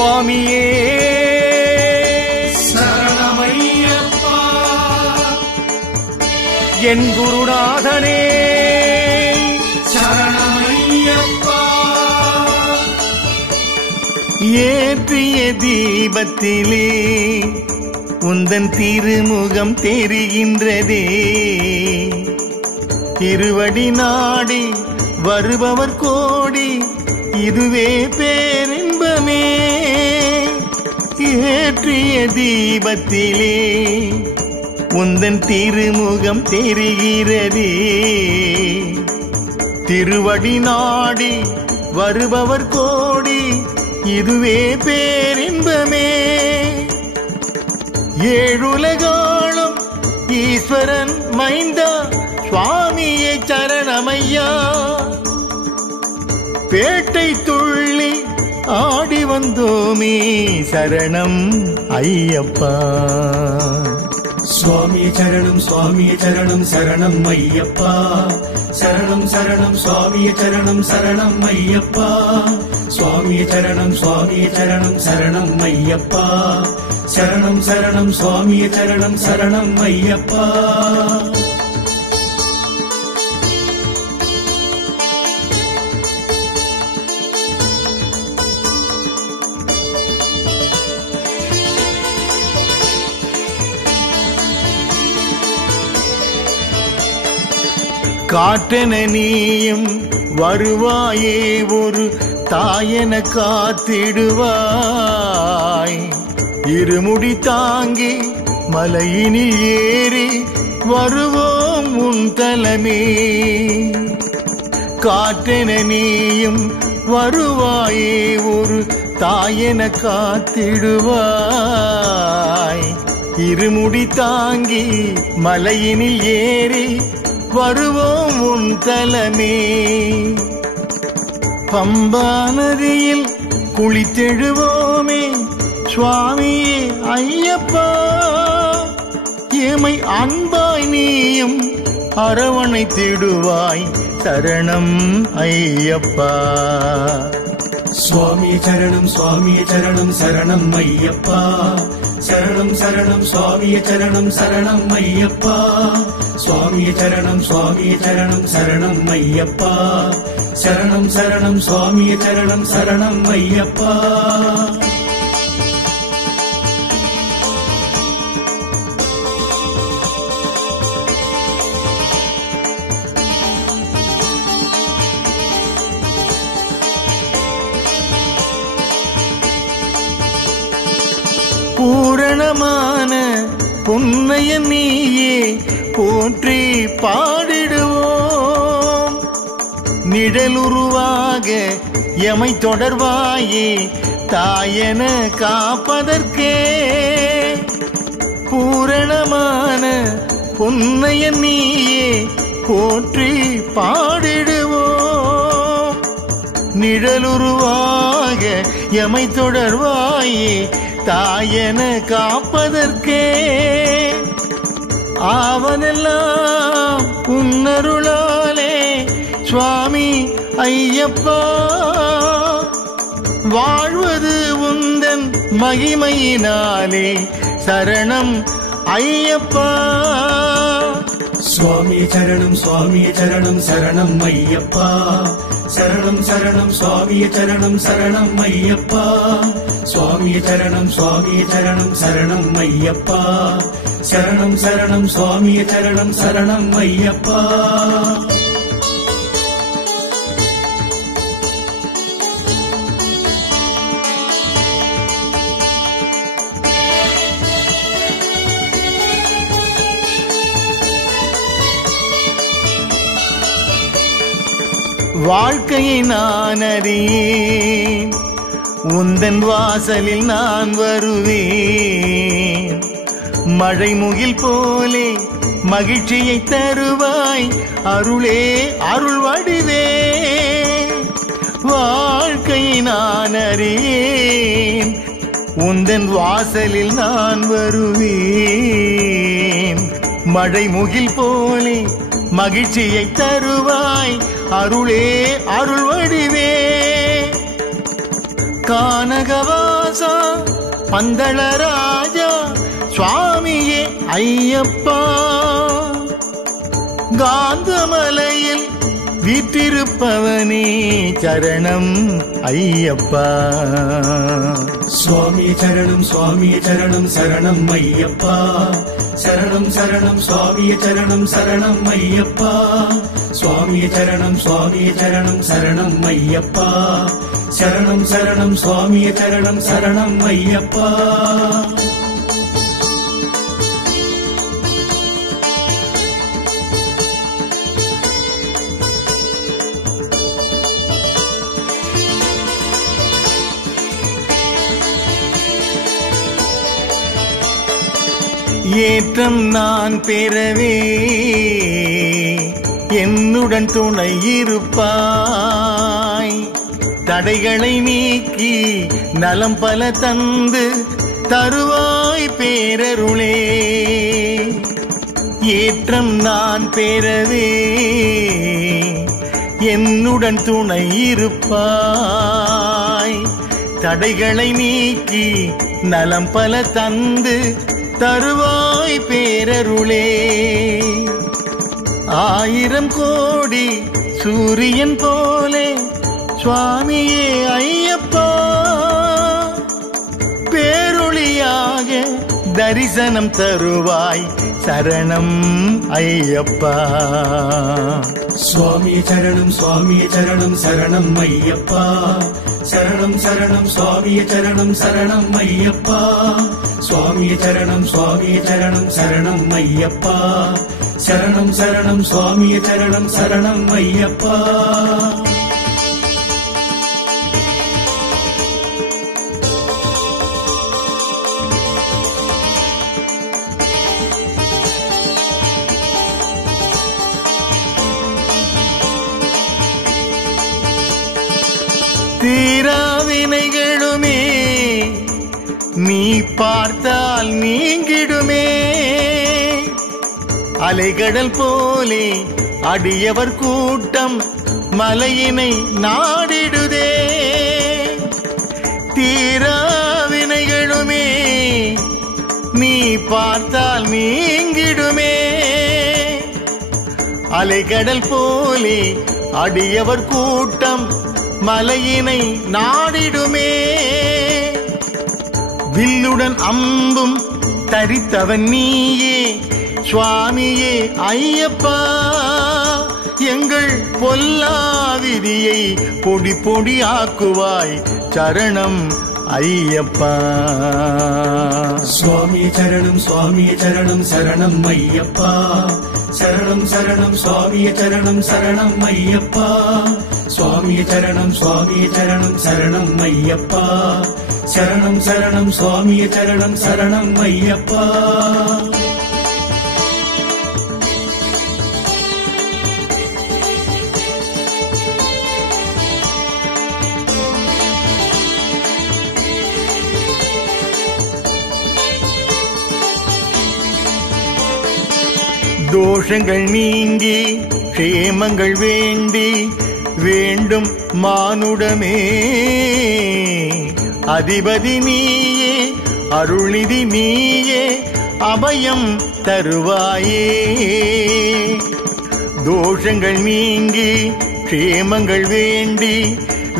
சுவாமியே சரணமையப்பா. என் குருநாதனே சரணமையப்பா. ஏற்றிய தீபத்திலே உந்தன் திருமுகம் தெரிகின்றதே. திருவடி நாடி வருபவர் கோடி, இதுவே பேரின்பமே. ஏற்றிய தீபத்திலே உந்தன் திருமுகம் தெரிகிறதே. திருவடி நாடி வருபவர் கோடி, இதுவே பேரின்பமே. ஏழுலகாளும் ஈஸ்வரன் மைந்தா சுவாமியே சரணமையா. பேட்டை துள்ளி ஆடி வந்தோமே சரணம் ஐயப்பா. சுவாமியே சரணம் சுவாமியே சரணம் சரணம் ஐயப்பா. சரணம் சரணம் சுவாமியே சரணம் சரணம் ஐயப்பா. சுவாமியே சரணம் சுவாமியே சரணம் சரணம் ஐயப்பா. சரணம் சரணம் சுவாமியே சரணம் சரணம் ஐயப்பா. காற்றென நீயும் வருவாயே, ஒரு தாயென காத்திடுவாய். இருமுடி தாங்கி மலையினில் ஏறி வருவோம் உன் தலமே. காற்றென நீயும் வருவாயே, ஒரு தாயென காத்திடுவாய். இருமுடி தாங்கி மலையினில் ஏறி வருவோம் உன் தலமே. பம்பா நதியில் குளித்தெழுவோமே சுவாமியே ஐயப்பா. ஏமை அன்பாய் நீயும் அரவணைத்திடுவாய் சரணம் ஐயப்பா. சுவாமியே சரணம் சுவாமியே சரணம் சரணம் ஐயப்பா. சரணம் சரணம் சுவாமியே சரணம் சரணம் ஐயப்பா. சுவாமியே சரணம் சுவாமியே சரணம் சரணம் ஐயப்பா. சரணம் சரணம் சுவாமியே சரணம் சரணம் ஐயப்பா. பூரணமான புன்னைய நீயே போற்றி பாடிடுவோம். நிழலுருவாக எமை தொடர்வாயே தாயென காப்பதற்கே. பூரணமான புன்னைய நீயே போற்றி பாடிடுவோம். நிழலுருவாக எமை தொடர்வாயே தாயென காப்பதற்கே. ஆவதெல்லாம் உன்னருளாலே சுவாமி ஐயப்பா. வாழ்வது உந்தன் மகிமையினாலே சரணம் ஐயப்பா. சுவாமியே சரணம் சுவாமியே சரணம் சரணம் ஐயப்பா. சரணம் சரணம் சுவாமியே சரணம் சரணம் ஐயப்பா. சுவாமியே சரணம் சுவாமியே சரணம் சரணம் ஐயப்பா. சரணம் சரணம் சுவாமியே சரணம் சரணம் ஐயப்பா. வாழ்க்கையை நான் அறியேன், உந்தன் வாசலில் நான் வருவேன். மழை முகில் போலே மகிழ்ச்சியை தருவாய் அருளே அருள் வடிவே. வாழ்க்கையை நான் அறியேன், உந்தன் வாசலில் நான் வருவேன். மழை முகில் போலே மகிழ்ச்சியை தருவாய் அருளே அருள் வடிவே. கானகவாச பந்தளராஜா சுவாமியே ஐயப்பா, காந்தமலையில் வீற்றிருப்பவனே சரணம் ஐயப்பா. சுவாமி சரணம் சுவாமி சரணம் சரணம் ஐயப்பா, சரணம் சரணம் சுவாமி சரணம் சரணம் ஐயப்பா, சுவாமி சரணம் சுவாமி சரணம் சரணம் ஐயப்பா, சரணம் சரணம் சுவாமி சரணம் சரணம் ஐயப்பா. ஏற்றம் நான் பெறவே என்னுடன் துணை இருப்பாய், தடைகளை நீக்கி நலம் பல தந்து தருவாய் பேரருளே. ஏற்றம் நான் பெறவே என்னுடன் துணை இருப்பாய், தடைகளை நீக்கி நலம் பல தந்து தருவாய் பேரருளே. ஆயிரம் கோடி சூரியன் போலே சுவாமியே ஐயப்பா, பேரொளியாக தரிசனம் தருவாய் சரணம் ஐயப்பா. சுவாமி சரணம் சுவாமி சரணம் சரணம் ஐயப்பா, சரணம் சரணம் சுவாமி சரணம் சரணம் ஐயப்பா, சுவாமி சரணம் சுவாமி சரணம் சரணம் ஐயப்பா, சரணம் சரணம் சுவாமி சரணம் சரணம் ஐயப்பா. தீராவினைகளுமே நீ பார்த்தால் நீங்கிடுமே, அலைகடல் போலே அடியவர் கூட்டம் மலையினை நாடிடுதே. தீராவினைகளுமே நீ பார்த்தால் நீங்கிடுமே, அலைகடல் போலே அடியவர் கூட்டம் மலையினை நாடிடுமே. வில்லுடன் அம்பும் தரித்தவன் நீயே சுவாமியே ஐயப்பா, எங்கள் பொல்லா விதியை பொடி பொடி ஆக்குவாய் சரணம் ஐயப்பா. சுவாமி சரணம் சுவாமி சரணம் சரணம் ஐயப்பா, சரணம் சரணம் சுவாமி சரணம் சரணம் ஐயப்பா, சுவாமி சரணம் சுவாமி சரணம் சரணம் ஐயப்பா, சரணம் சரணம் சுவாமி சரணம் சரணம் ஐயப்பா. தோஷங்கள் நீங்கி க்ஷேமங்கள் வேண்டி வேண்டும் மானுடமே, அதிபதி நீயே அருள்நிதி நீயே அபயம் தருவாயே. தோஷங்கள் நீங்கி க்ஷேமங்கள் வேண்டி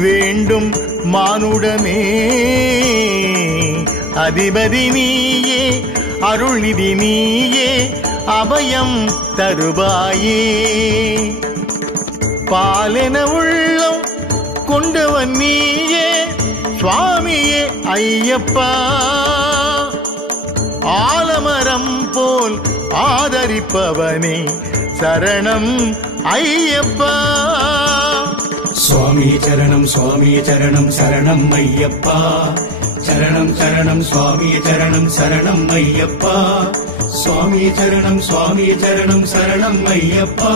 வேண்டும் மானுடமே, அதிபதி நீயே அருள்நிதி நீயே அபயம் தருவாயே. பாலென உள்ளம் கொண்டவன் நீயே சுவாமியே ஐயப்பா, ஆலமரம் போல் ஆதரிப்பவனே சரணம் ஐயப்பா. சுவாமி சரணம் சுவாமி சரணம் சரணம் ஐயப்பா, சரணம் சரணம் சுவாமி சரணம் சரணம் ஐயப்பா, சுவாமி சரணம் சுவாமி சரணம் சரணம் ஐயப்பா,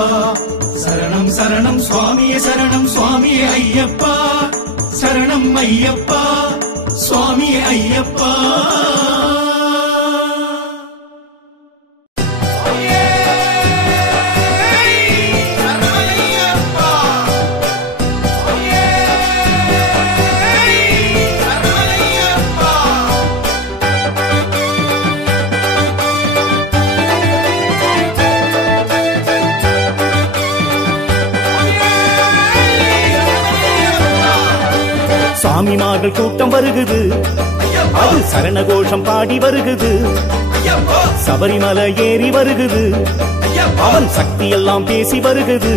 சரணம் சரணம் சுவாமி சரணம் சுவாமி ஐயப்பா, சரணம் ஐயப்பா சுவாமி ஐயப்பா. சாமிமார்கள் கூட்டம் வருகுது, அது சரண கோஷம் பாடி வருகுது. சபரிமலை ஏறி வருகுது, அவன் சக்தி எல்லாம் பேசி வருகுது.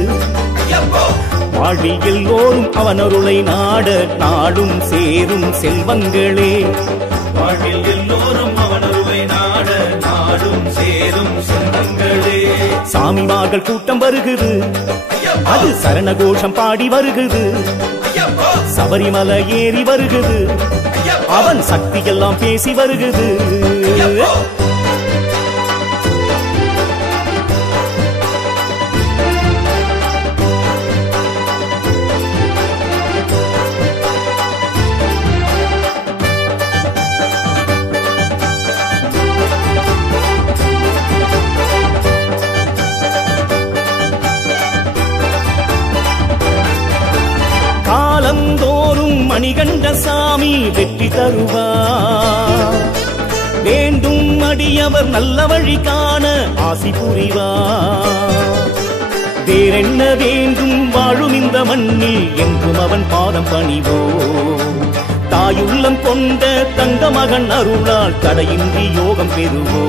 வாழ்வில் எல்லோரும் அவன் அருளை நாட நாடும் சேரும் செல்வங்களே. வாழ்வில் எல்லோரும் அவன் அருளை நாட நாடும் சேரும் செல்வங்களே. சாமிமார்கள் கூட்டம் வருகுது, அது சரண கோஷம் பாடி வருகுது. சபரிமலை ஏறி வருகுது, அவன் சக்தி எல்லாம் பேசி வருகுது. காலந்தோறும் மணிகண்ட சாமி வெற்றி தருவார். வேண்டும் அடியவர் நல்ல வழி காண ஆசி புரிவார். வேறென்ன வேண்டும் வாழும் இந்த மண்ணில் என்றும் அவன் பாதம் பணிவோ. தாயுள்ளம் கொண்ட தங்க மகன் அருளால் தடையின்றி யோகம் பெறுவோ.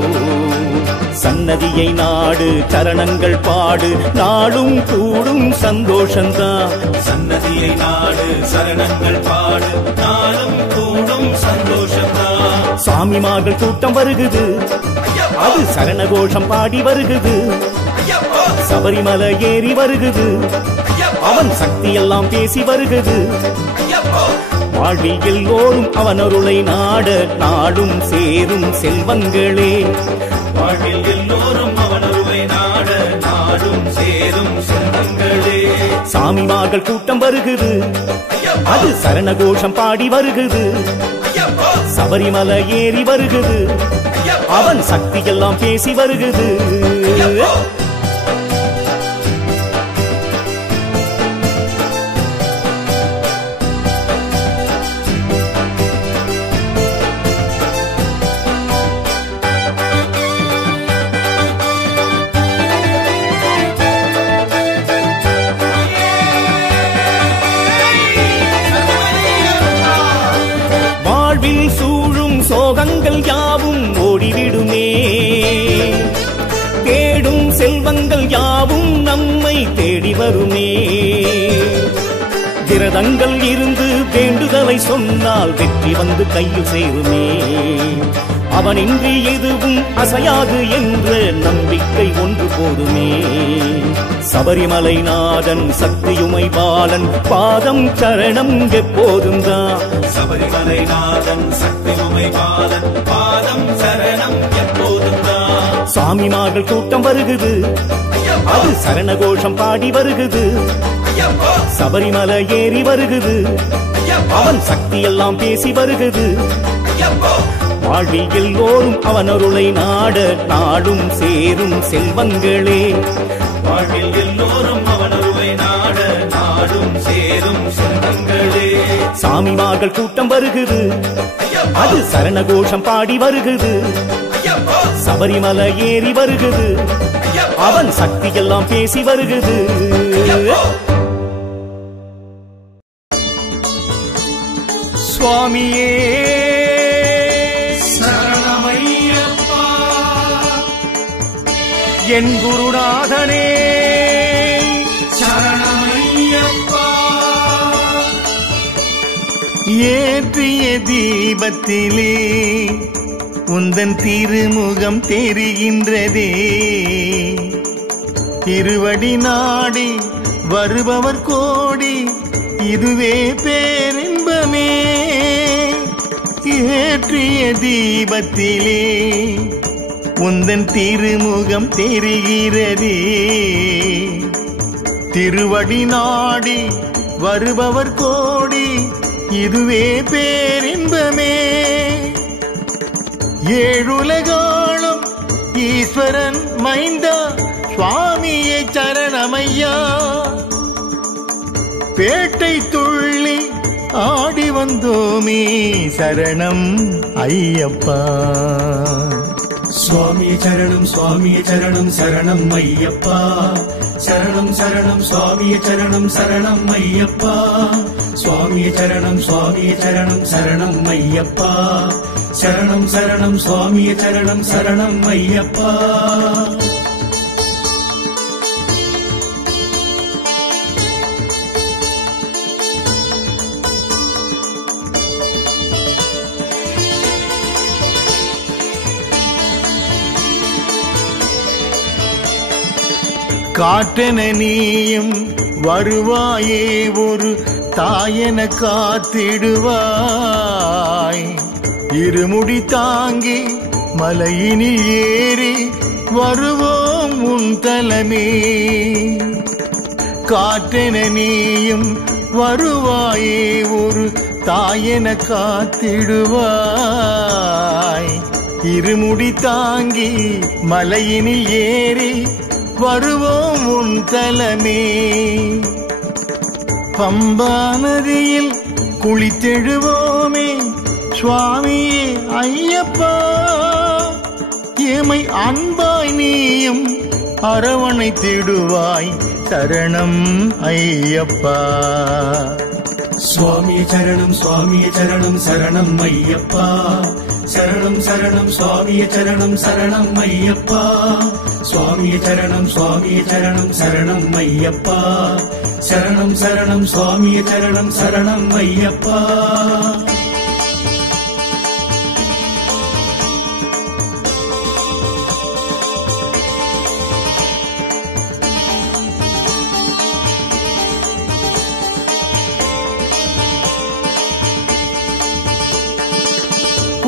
சன்னதியை நாடு சரணங்கள் பாடு நாளும் கூடும் சந்தோஷந்தான். சன்னதியை நாடு சரணங்கள் பாடு நாளும் கூடும் சந்தோஷந்தான். சாமிமார்கள் கூட்டம் வருகுது, அது சரண கோஷம் பாடி வருகுது. சபரிமலை ஏறி வருகுது, அவன் சக்தி எல்லாம் பேசி வருகுது. வாழ்வில் எல்லோரும் அவன் அருளை நாட நாடும் சேரும் செல்வங்களே. வாழ்வில் எல்லோரும் அவன் அருளை நாட நாடும் சேரும் செல்வங்களே. சாமிமார்கள் கூட்டம் வருகுது, அது சரண கோஷம் பாடி வருகுது. சபரிமலை ஏறி வருகுது, அவன் சக்தி எல்லாம் பேசி வருகுது. சூழும் சோகங்கள் யாவும் ஓடிவிடுமே. தேடும் செல்வங்கள் யாவும் நம்மை தேடி வருமே. விரதங்கள் இருந்து வேண்டுதலை சொன்னால் வெற்றி வந்து கையில் சேருமே. அவனின்றி எதுவும் அசையாது என்ற நம்பிக்கை ஒன்று போதுமே. சபரிமலை நாதன் சக்தியுமை பாலன் பாதம் சரணம் எப்போதும் தான். சபரிமலை நாதன் சக்தியுமை பாலன் பாதம் சரணம் எப்போதும் தான். சாமிமார்கள் கூட்டம் வருகுது, அது சரண கோஷம் பாடி வருகுது. சபரிமலை ஏறி வருகுது, அவன் சக்தி எல்லாம் பேசி வருகுது. வாழ்வில் எல்லோரும் அவன் அருளை நாட நாடும் சேரும் செல்வங்களே. வாழ்வில் எல்லோரும் அவன் அருளை நாட நாடும் சேரும் செல்வங்களே. சாமிமார்கள் கூட்டம் வருகுது, அது சரண கோஷம் பாடி வருகுது. சபரிமலை ஏறி வருகுது, அவன் சக்தி எல்லாம் பேசி வருகுது. சுவாமியே சரணமையப்பா, என் குருநாதனே சரணமையப்பா. ஏற்றிய தீபத்திலே உந்தன் திருமுகம் தெரிகின்றதே. திருவடி நாடி வருபவர் கோடி, இதுவே பேரின்பமே. ஏற்றிய தீபத்திலே உந்தன் திருமுகம் தெரிகிறதே. திருவடி நாடி வருபவர் கோடி, இதுவே பேரின்பமே. ஏழுலகாளும் ஈஸ்வரன் மைந்தா சுவாமியே சரணமையா. பேட்டை துள்ளி ஆடி வந்தோமே சரணம் ஐயப்பா. சுவாமியே சரணம், சுவாமியே சரணம், சரணம் ஐயப்பா. சரணம் சரணம் சுவாமியே சரணம், சரணம் ஐயப்பா. சுவாமியே சரணம் சுவாமியே சரணம் சரணம் ஐயப்பா சரணம் சரணம் சுவாமியே சரணம் சரணம் ஐயப்பா காட்டென நீயும் வருவாயே ஒரு தாயென காத்திடுவாய் இருமுடி தாங்கி மலையினில் ஏறி வருவோம் உன் தலமே காட்டென நீயும் வருவாயே ஒரு தாயென காத்திடுவாய் இருமுடி தாங்கி மலையினில் ஏறி வருவோம் உன் தலமே பம்பா நதியில் குளித்தெழுவோமே சுவாமியே ஐயப்பா ஏமை அன்பாய் நீயும் அரவணைத்திடுவாய் சரணம் ஐயப்பா சுவாமியே சரணம் சரணம் ஐயப்பா சரணம் சரணம் சுவாமியே சரணம் சரணம் ஐயப்பா சுவாமியே சரணம் சரணம் ஐயப்பா சரணம் சரணம் சுவாமியே சரணம் சரணம் ஐயப்பா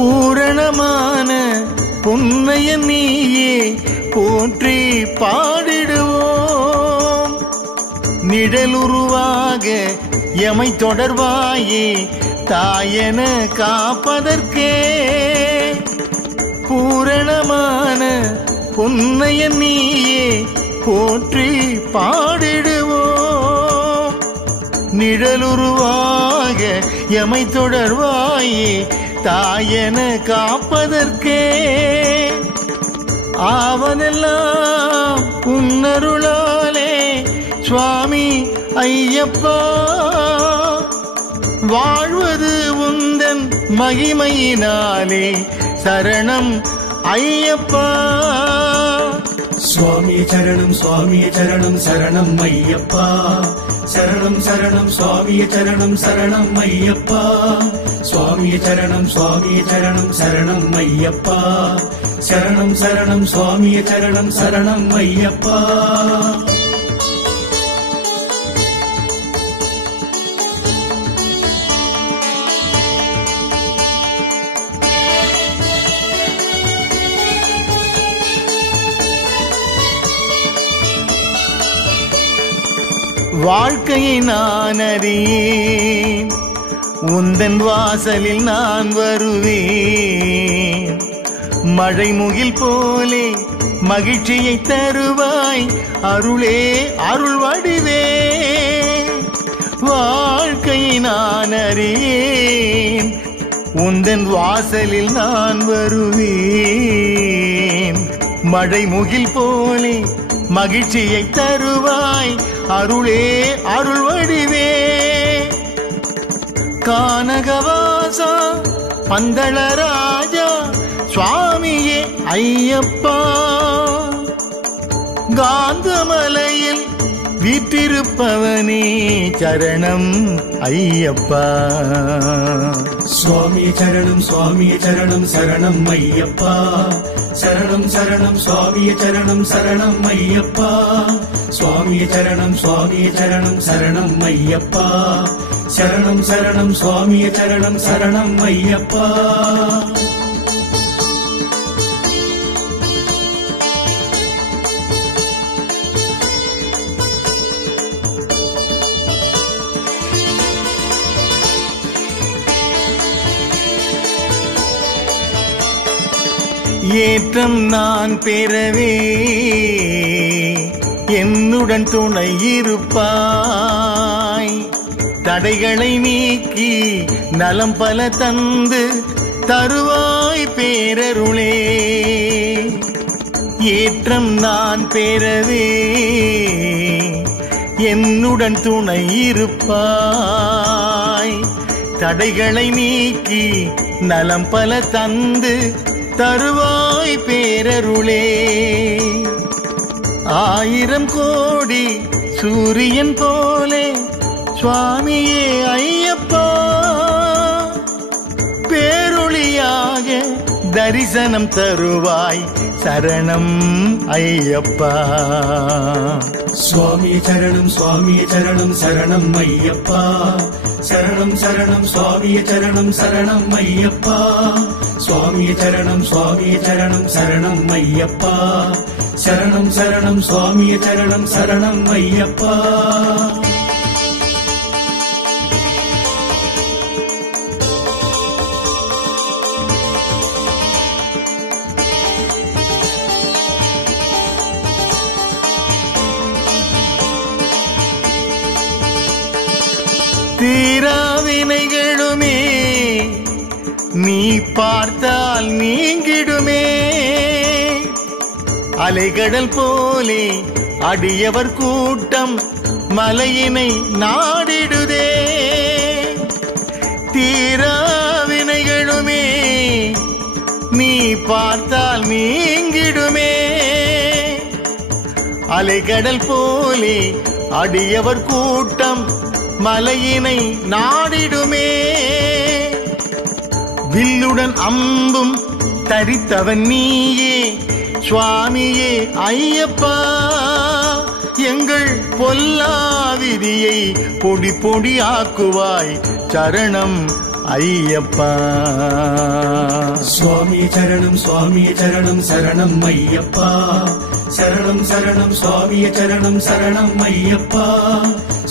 பூரணமான பொன்னைய நீயே போற்றி பாடிடுவோம் நிழலுருவாக எமை தொடர்வாயே தாயென காப்பதற்கே பூரணமான பொன்னைய நீயே போற்றி பாடிடுவோம் நிழலுருவாக எமை தொடர்வாயே தாயென காப்பதற்கே ஆவதெல்லாம் உன்னருளாலே சுவாமி ஐயப்பா வாழ்வது உந்தன் மகிமையினாலே சரணம் ஐயப்பா சுவாமியே சரணம் சரணம் ஐயப்பா சரணம் சரணம் சுவாமியே சரணம் ஐயப்பா சுவாமியே சரணம் சரணம் ஐயப்பா சரணம் சரணம் சுவாமியே சரணம் ஐயப்பா வாழ்க்கையை நான் அறியேன் உந்தன் வாசலில் நான் வருவேன் மழை முகில் போலே மகிழ்ச்சியை தருவாய் அருளே அருள் வடிவே வாழ்க்கையை நான் அறியேன் உந்தன் வாசலில் நான் வருவேன் மழை முகில் போலே மகிழ்ச்சியை தருவாய் அருளே அருள் வடிவே கானகவாசா பந்தளராஜா சுவாமியே ஐயப்பா காந்தமலையில் வீற்றிருப்பவனே சரணம் ஐயப்பா சுவாமியே சரணம் சரணம் ஐயப்பா சரணம் சரணம் சுவாமியே சரணம் ஐயப்பா சுவாமியே சரணம் சரணம் ஐயப்பா சரணம் சரணம் சுவாமியே சரணம் ஐயப்பா ஏற்றம் நான் பெறவே என்னுடன் துணை இருப்பாய் தடைகளை நீக்கி நலம் பல தந்து தருவாய் பேரருளே ஏற்றம் நான் பெறவே என்னுடன் துணை இருப்பாய் தருவாய் தடைகளை நீக்கி நலம் பல தந்து தருவாய் பேரருளே. 1000 கோடி சூரியன் போலே சுவாமியே ஐயப்பா பேரொளியாக தரிசனம் தருவாய் சரணம் ஐயப்பா. சுவாமியே சரணம் சுவாமியே சரணம் சரணம் ஐயப்பா. சரணம் சரணம் சுவாமியே சரணம் சரணம் ஐயப்பா. சுவாமியே சரணம் சுவாமியே சரணம் சரணம் ஐயப்பா. சரணம் சரணம் சுவாமியே சரணம் சரணம் ஐயப்பா. தீராவினைகளுமே நீ பார்த்தால் நீங்கிடுமே. அலைகடல் போலே அடியவர் கூட்டம் மலையினை நாடிடுதே. தீராவினைகளுமே நீ பார்த்தால் நீங்கிடுமே. அலைகடல் போலே அடியவர் கூட்டம் மலையினை நாடிடுமே. வில்லுடன் அம்பும் தரித்தவன் நீயே சுவாமியே ஐயப்பா. எங்கள் பொல்லா விதியை பொடி பொடி ஆக்குவாய் சரணம் ஐயப்பா. சுவாமியே சரணம் சுவாமியே சரணம் சரணம் ஐயப்பா. சரணம் சரணம் சுவாமியே சரணம் சரணம் ஐயப்பா.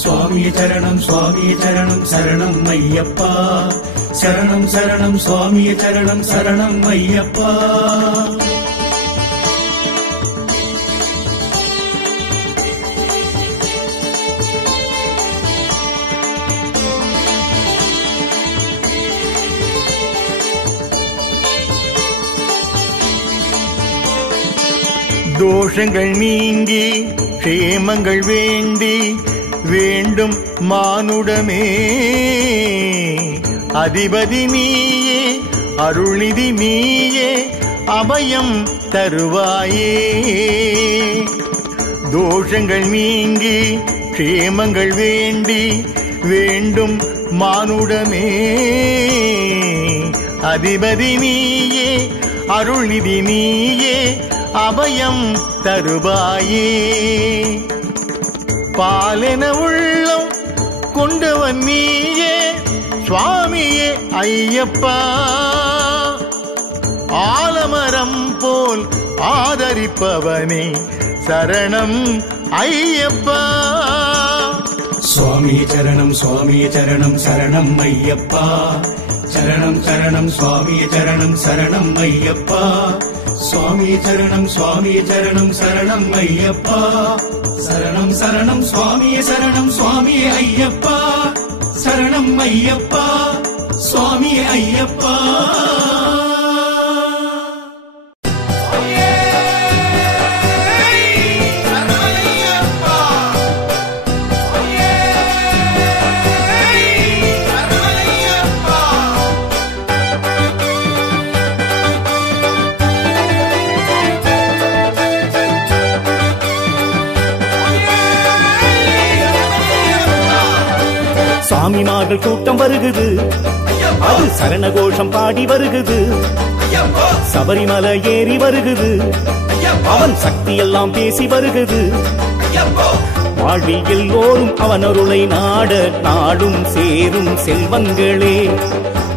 சுவாமியே சரணம் சுவாமியே சரணம் சரணம் ஐயப்பா. சரணம் சரணம் சுவாமியே சரணம் சரணம் ஐயப்பா. தோஷங்கள் நீங்கி க்ஷேமங்கள் வேண்டி வேண்டும் மானுடமே. அதிபதி நீயே அருள்நிதி நீயே அபயம் தருவாயே. தோஷங்கள் நீங்கி க்ஷேமங்கள் வேண்டி வேண்டும் மானுடமே. அதிபதி நீயே அருள்நிதி நீயே அபயம் தருவாயே. பாலென உள்ளம் கொண்டவன் நீயே சுவாமியே ஐயப்பா. ஆலமரம் போல் ஆதரிப்பவனே சரணம் ஐயப்பா. சுவாமியே சரணம் சுவாமியே சரணம் சரணம் ஐயப்பா. சரணம் சரணம் சுவாமியே சரணம் சரணம் ஐயப்பா. சுவாமியே சரணம் சுவாமியே சரணம் சரணம் ஐயப்பா. சரணம் சரணம் சுவாமியே சரணம் சுவாமியே ஐயப்பா. சரணம் ஐயப்பா சுவாமியே ஐயப்பா. சாமிமார்கள் கூட்டம் வருகுது, அது சரண கோஷம் பாடி வருகுது. சபரிமலை ஏறி வருகுது, அவன் சக்தி எல்லாம் பேசி வருகுது. வாழ்வில் எல்லோரும் அவன் அருளை நாட நாடும் சேரும் செல்வங்களே.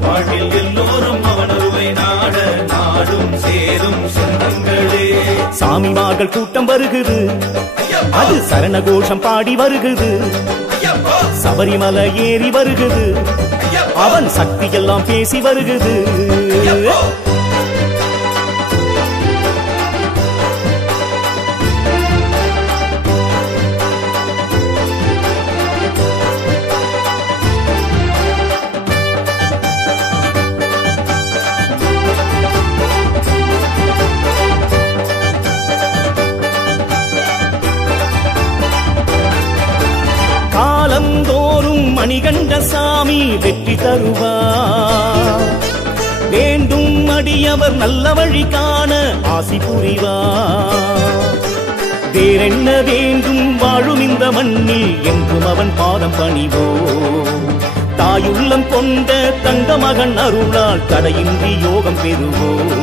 வாழ்வில் எல்லோரும் அவன் அருளை நாட நாடும் சேரும் செல்வங்களே. சாமிமார்கள் கூட்டம் வருகுது, அது சரண கோஷம் பாடி வருகுது. சபரிமலை ஏறி வருகுது, அவன் சக்தி எல்லாம் பேசி வருகுது. மணிகண்ட சாமி வெற்றி தருவார். வேண்டும் அடியவர் நல்ல வழி காண ஆசி புரிவார். வேறென்ன வேண்டும் வாழும் இந்த மண்ணில் என்றும் அவன் பாதம் பணிவோம். தாயுள்ளம் கொண்ட தங்க மகன் அருளால் தடையின்றி யோகம் பெறுவோம்.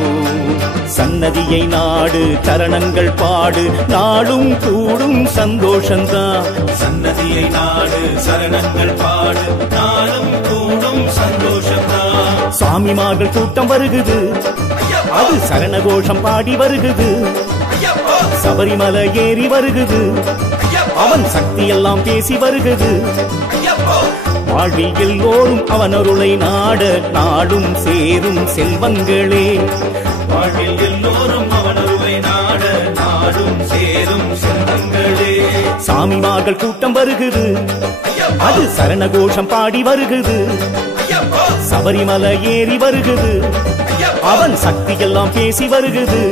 சன்னதியை நாடு சரணங்கள் பாடு நாளும் கூடும் சந்தோஷந்தான். சன்னதியை நாடு சரணங்கள் பாடு நாளும் கூடும் சந்தோஷந்தான். சாமிமார்கள் கூட்டம் வருகுது, அது சரண கோஷம் பாடி வருகுது. சபரிமலை ஏறி வருகுது, அவன் சக்தி எல்லாம் பேசி வருகுது. வாழ்வில் எல்லோரும் அவன் அருளை நாட நாடும் சேரும் செல்வங்களே. வாழ்வில் எல்லோரும் அவன் அருளை நாட நாடும் சேரும் செல்வங்களே. சாமிமார்கள் கூட்டம் வருகுது, அது சரண கோஷம் பாடி வருகுது. சபரிமலை ஏறி வருகுது, அவன் சக்தி எல்லாம் பேசி வருகுது.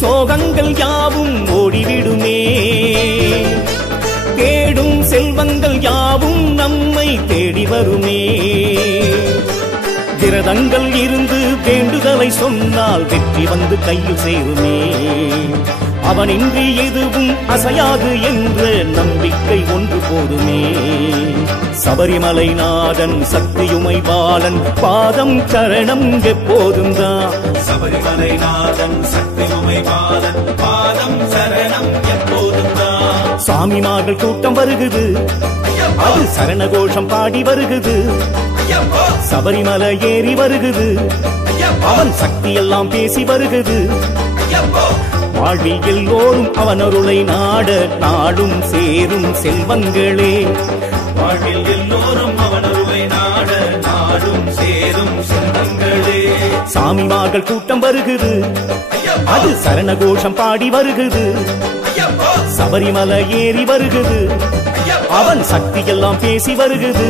சோகங்கள் யாவும் ஓடிவிடுமே, தேடும் செல்வங்கள் யாவும் நம்மை தேடி வருமே. விரதங்கள் இருந்து வேண்டுதலை சொன்னால் வெற்றி வந்து கையில் சேருமே. அவனின்றி எதுவும் அசையாது என்ற நம்பிக்கை ஒன்று போதுமே. சபரிமலை நாதன் சக்தியுமை பாலன் பாதம் சரணம் எப்போதும் தான். சபரிமலை நாதன் சக்தியுமை பாலன் பாதம் சரணம் எப்போதும் தான். சாமிமார்கள் கூட்டம் வருகுது, அது சரண கோஷம் பாடி வருகுது. சபரிமலை ஏறி வருகுது, அவன் சக்தி எல்லாம் பேசி வருகுது. வாழ்வில் எல்லோரும் அவன் அருளை நாட நாடும் சேரும் செல்வங்களே. வாழ்வில் எல்லோரும் அவன் அருளை நாட நாடும் சேரும் செல்வங்களே. சாமிமார்கள் கூட்டம் வருகுது, அது சரண கோஷம் பாடி வருகுது. சபரிமலை ஏறி வருகுது, அவன் சக்தி எல்லாம் பேசி வருகுது.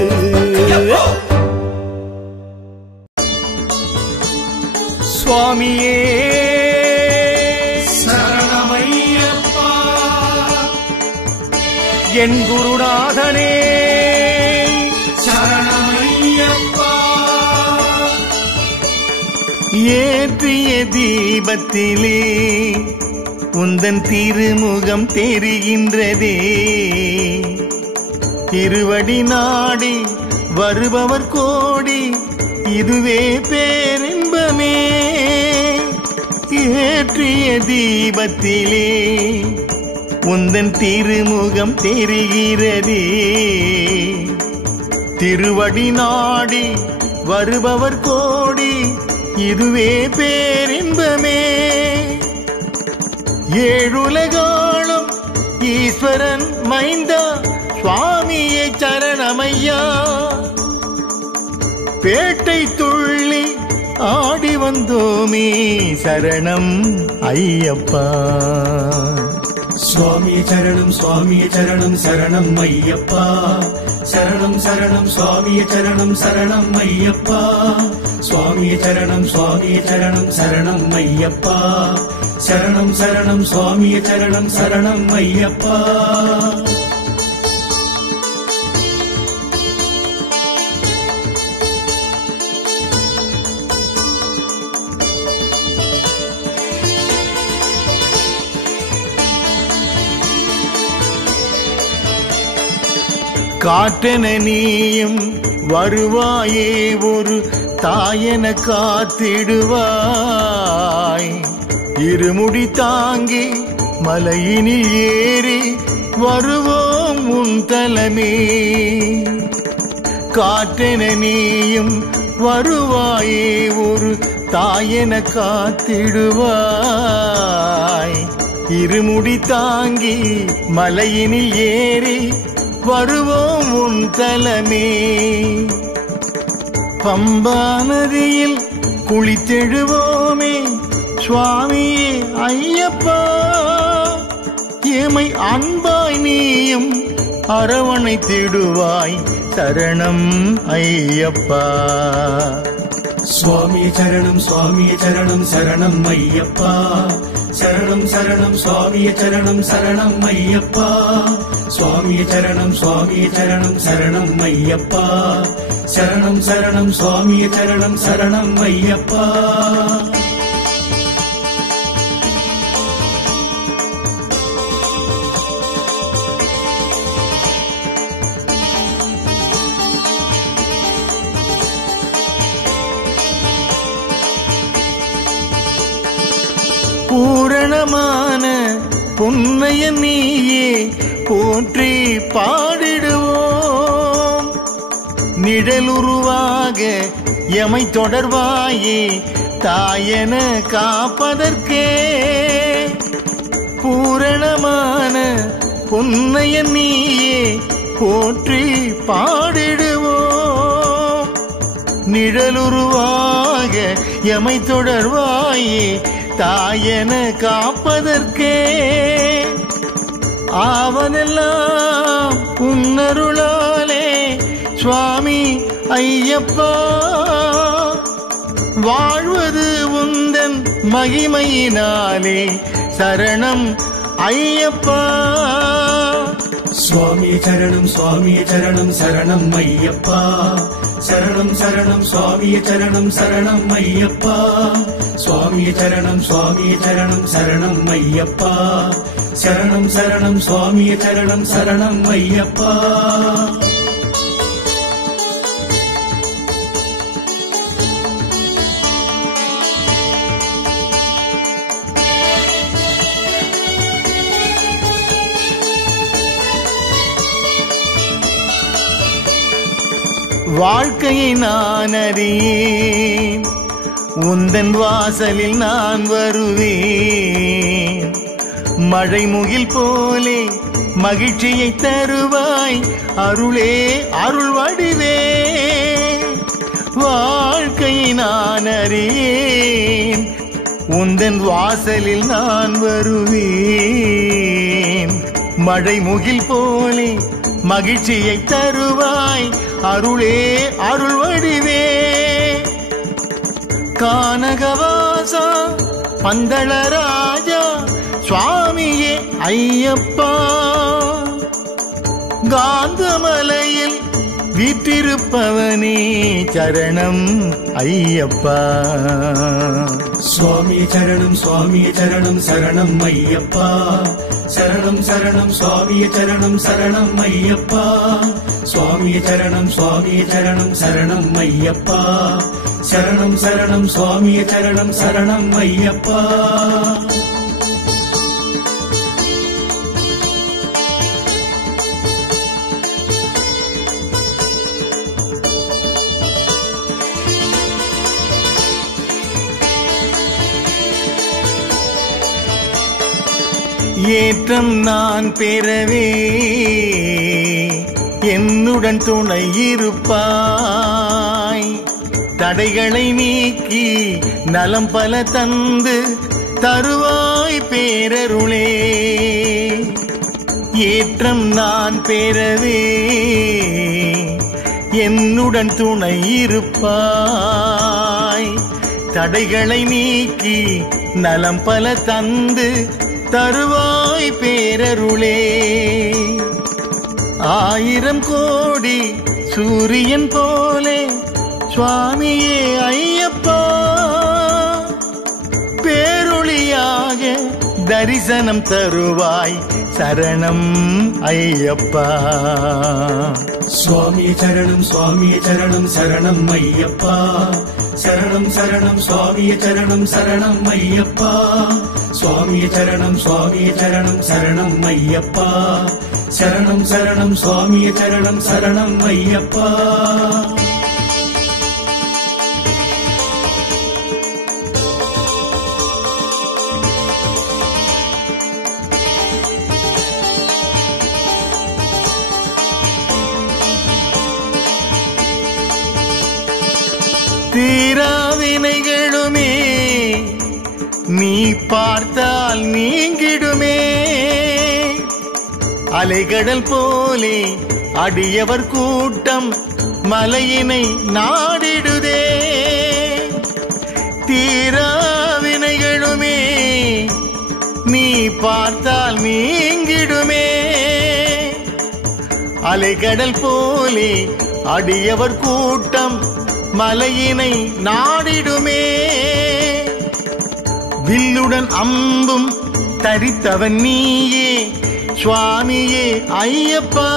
சுவாமியே சரணமையப்பா, என் குருநாதனே சரணமையப்பா. ஏற்றிய தீபத்திலே உந்தன் திருமுகம் தெரிகின்றதே. திருவடி நாடி வருபவர் கோடி, இதுவே பேரின்பமே. ஏற்றிய தீபத்திலே உந்தன் திருமுகம் தெரிகிறதே. திருவடி நாடி வருபவர் கோடி, இதுவே பேரின்பமே. ஏழுலகாளும் ஈஸ்வரன் மைந்தா சுவாமியை சரணமையா. பேட்டை துள்ளி ஆடி வந்தோமே சரணம் ஐயப்பா. சுவாமியே சரணம் சுவாமியே சரணம் சரணம் ஐயப்பா. சரணம் சரணம் சுவாமியே சரணம் சரணம் ஐயப்பா. சுவாமியே சரணம் சுவாமியே சரணம் சரணம் ஐயப்பா. சரணம் சரணம் சுவாமியே சரணம் சரணம் ஐயப்பா. காற்றென நீயும் வருவாயே, ஒரு தாயென காத்திடுவாய். இருமுடி தாங்கி மலையினில் ஏறி வருவோம் உன் தலமே. காற்றென நீயும் வருவாயே, ஒரு தாயென காத்திடுவாய். இருமுடி தாங்கி மலையினில் ஏறி வருவோம் உன் தலமே. பம்பா நதியில் குளித்தெழுவோமே சுவாமியே ஐயப்பா, எமை அன்பாய் நீயும் அரவணைத்திடுவாய் சரணம் ஐயப்பா. சுவாமியே சரணம் சுவாமியே சரணம் சரணம் ஐயப்பா, சரணம் சரணம் சுவாமியே சரணம் சரணம் ஐயப்பா, சுவாமியே சரணம் சுவாமியே சரணம் சரணம் ஐயப்பா, சரணம் சரணம் சுவாமியே சரணம் சரணம் ஐயப்பா. பூரணமான பொன்னைய நீயே போற்றி பாடிடுவோம், நிழலுருவாக எமை தொடர்வாயே தாயன காப்பதற்கே. பூரணமான பொன்னைய நீயே போற்றி பாடிடுவோம், நிழலுருவாக எமை தொடர்வாயே தாயன காப்பதற்கே. ஆவதெல்லாம் உன்னருளாலே சுவாமி ஐயப்பா, வாழ்வது உந்தன் மகிமையினாலே சரணம் ஐயப்பா. சுவாமியே சரணம் சுவாமியே சரணம் சரணம் ஐயப்பா, சரணம் சரணம் சுவாமியே சரணம் சரணம் ஐயப்பா, சுவாமியே சரணம் சுவாமியே சரணம் சரணம் ஐயப்பா, சரணம் சரணம் சுவாமியே சரணம் சரணம் ஐயப்பா. வாழ்க்கையை நான் அறியேன், உந்தன் வாசலில் நான் வருவேன், மழை முகில் போலே மகிழ்ச்சியை தருவாய் அருளே அருள் வடிவே. வாழ்க்கையை நான் அறியேன், உந்தன் வாசலில் நான் வருவேன், மழை முகில் போலே மகிழ்ச்சியை தருவாய் அருளே அருள் வடிவே. கானகவாசா பந்தளராஜா சுவாமியே ஐயப்பா, காந்தமலையில் வீற்றிருப்பவனே சரணம் ஐயப்பா. சுவாமியே சரணம் சுவாமியே சரணம் சரணம் ஐயப்பா, சரணம் சரணம் சுவாமியே சரணம் சரணம் ஐயப்பா, சுவாமியே சரணம் சுவாமியே சரணம் சரணம் ஐயப்பா, சரணம் சரணம் சுவாமியே சரணம் சரணம் ஐயப்பா. ஏற்றம் நான் பெறவே என்னுடன் துணை இருப்பாய், தடைகளை நீக்கி நலம் பல தந்து தருவாய் பேரருளே. ஏற்றம் நான் பெறவே என்னுடன் துணை இருப்பாய், தடைகளை நீக்கி நலம் பல தந்து தருவாய் பேரருளே. ஆயிரம் கோடி சூரியன் போலே சுவாமியே ஐயப்பா, பேரொளியாக தரிசனம் தருவாய் சரணம் ஐயப்பா. சுவாமியே சரணம் சுவாமியே சரணம் சரணம் ஐயப்பா, சரணம் சரணம் சுவாமியே சரணம் சரணம் ஐயப்பா, சுவாமியே சரணம் சுவாமியே சரணம் சரணம் ஐயப்பா, சரணம் சரணம் சுவாமியே சரணம் சரணம் ஐயப்பா. தீராவே வினைகளுமே நீ பார்த்தால் நீங்கிடுமே. அலைகடல் போலே அடியவர் கூட்டம் மலையினை நாடிடுதே. தீரா வினைகளுமே நீ பார்த்தால் நீங்கிடுமே. அலைகடல் போலே அடியவர் கூட்டம் மலையினை நாடிடுமே. வில்லுடன் அம்பும் தரித்தவன் நீயே சுவாமியே ஐயப்பா.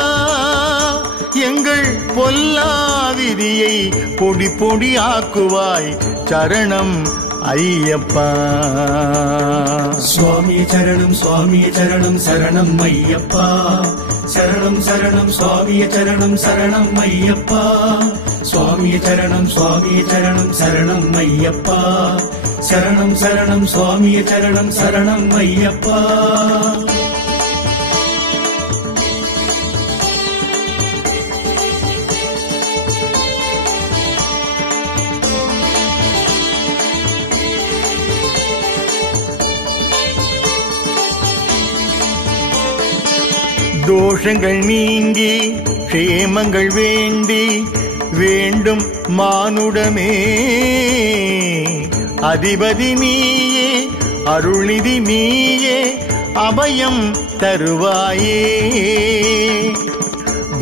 எங்கள் பொல்லா விதியை பொடி பொடி ஆக்குவாய் சரணம் ஐயப்பா. சுவாமியே சரணம் சுவாமியே சரணம் சரணம் ஐயப்பா. சரணம் சரணம் சுவாமியே சரணம் சரணம் ஐயப்பா. சுவாமியே சரணம் சுவாமியே சரணம் சரணம் ஐயப்பா. சரணம் சரணம் சுவாமியே சரணம் சரணம் ஐயப்பா. தோஷங்கள் நீங்கி க்ஷேமங்கள் வேண்டி வேண்டும் மானுடமே. அதிபதி நீயே அருள்நிதி நீயே அபயம் தருவாயே.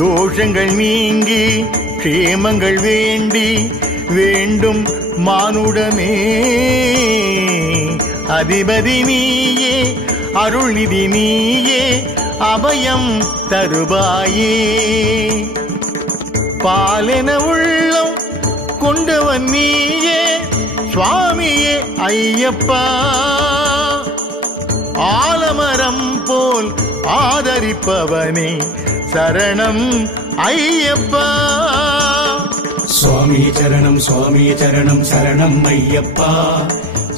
தோஷங்கள் நீங்கி க்ஷேமங்கள் வேண்டி வேண்டும் மானுடமே. அதிபதி நீயே அருள்நிதி நீயே அபயம் தருவாயே. பாலென உள்ளம் கொண்டவன் நீயே சுவாமியே ஐயப்பா. ஆலமரம் போல் ஆதரிப்பவனே சரணம் ஐயப்பா. சுவாமியே சரணம் சுவாமியே சரணம் சரணம் ஐயப்பா.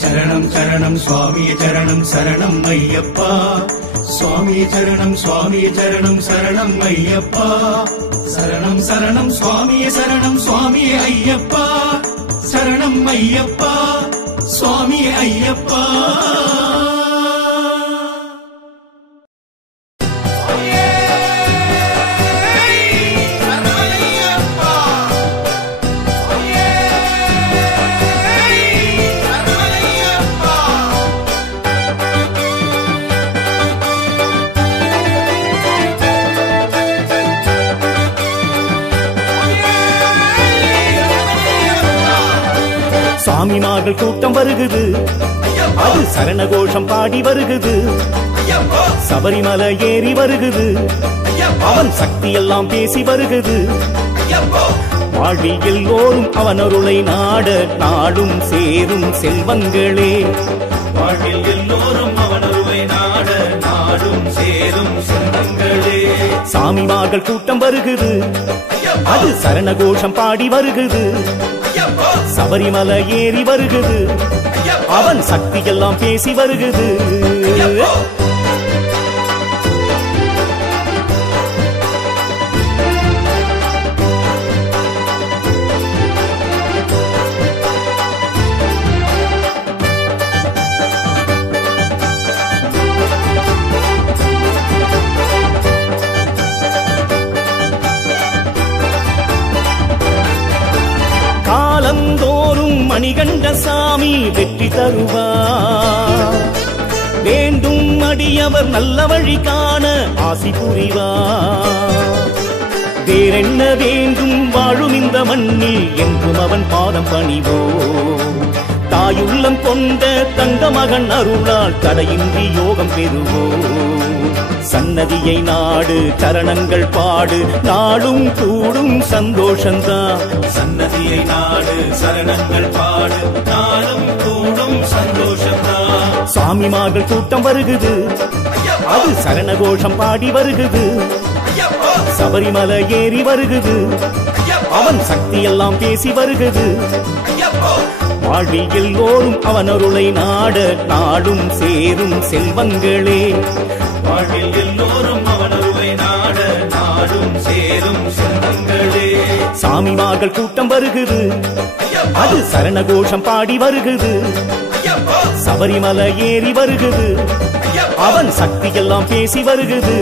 சரணம் சரணம் சுவாமியே சரணம் சரணம் ஐயப்பா. சுவாமியே சரணம் சுவாமியே சரணம் சரணம் ஐயப்பா. சரணம் சரணம் சுவாமியே சரணம் சுவாமியே ஐயப்பா. சரணம் ஐயப்பா சுவாமியே ஐயப்பா. சாமிமார்கள் கூட்டம் வருகுது, அது சரணகோஷம் பாடி வருகுது. சபரிமலை ஏறி வருகுது, அவன் சக்தி எல்லாம் பேசி வருகுது. வாழ்வில் எல்லோரும் அவன் அருளை நாட நாடும் சேரும் செல்வங்களே. வாழ்வில் எல்லோரும் அவன் அருளை நாட நாடும் சேரும் செல்வங்களே. சாமிமார்கள் கூட்டம் வருகுது, அது சரணகோஷம் பாடி வருகுது. சபரிமலை ஏறி வருகுது, அவன் சக்தி எல்லாம் பேசி வருகுது. காலந்தோறும் மணிகண்ட சாமி வெற்றி தருவார். வேண்டும் அடியவர் நல்ல வழி காண ஆசி புரிவார். வேறென்ன வேண்டும் வாழும் இந்த மண்ணில் என்றும் அவன் பாதம் பணிவோம். தாயுள்ளம் கொண்ட தங்க மகன் அருளால் தடையின்றி யோகம் பெறுவோம். சன்னதியை நாடு சரணங்கள் பாடு நாளும் கூடும் சந்தோஷந்தான். சன்னதியை நாடு சரணங்கள் பாடு நாளும் கூடும் சந்தோஷந்தான். சாமிமார்கள் கூட்டம் வருகுது, அது சரணகோஷம் பாடி வருகுது. சபரிமலை ஏறி வருகுது, அவன் சக்தி எல்லாம் பேசி வருகுது. வாழ்வில் எல்லோரும் அவன் அருளை நாட நாடும் சேரும் செல்வங்களே. வாழ்வில் எல்லோரும் அவன் அருளை நாட நாடும் சேரும் செல்வங்களே. சாமிமார்கள் கூட்டம் வருகுது, அது சரணகோஷம் பாடி வருகுது சபரிமலை ஏறி வருகுது அவன் சக்தி எல்லாம் பேசி வருகுது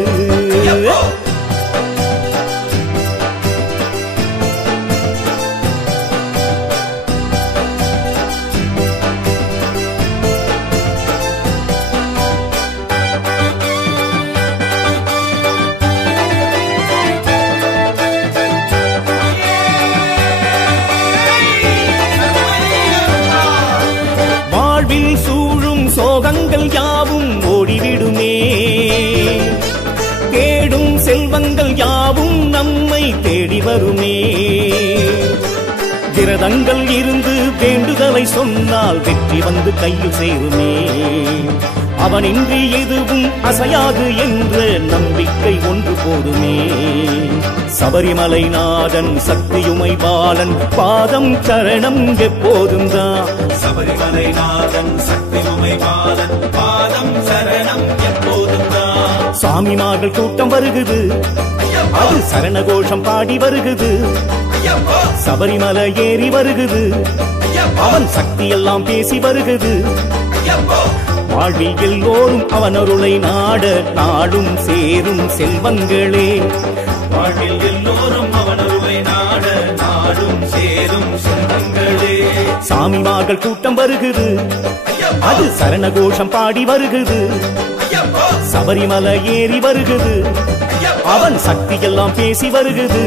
சூழும் சோகங்கள் யாவும் ஓடிவிடுமே தேடும் செல்வங்கள் யாவும் நம்மை தேடி வருமே விரதங்கள் இருந்து வேண்டுதலை சொன்னால் வெற்றி வந்து கையில் சேருமே அவனின்றி எதுவும் அசையாது என்ற நம்பிக்கை ஒன்று போதுமே சபரிமலை நாதன் சக்தியுமை பாலன் பாதம் சரணம் எப்போதும் தான் சபரிமலை நாதன் சக்தியுமை பாலன் பாதம் சரணம் எப்போதும் தான் சாமிமார்கள் கூட்டம் வருகுது அது சரணகோஷம் பாடி வருகுது சபரிமலை ஏறி வருகுது அவன் சக்தி எல்லாம் பேசி வருகுது வாழ்வில் எல்லோரும் அவன் அருளை நாட நாடும் சேரும் செல்வங்களே வாழ்வில் எல்லோரும் அவன் அருளை நாட நாடும் சேரும் செல்வங்களே சாமிமார்கள் கூட்டம் வருகுது அது சரணகோஷம் பாடி வருகுது சபரிமலை ஏறி வருகுது அவன் சக்தி எல்லாம் பேசி வருகுது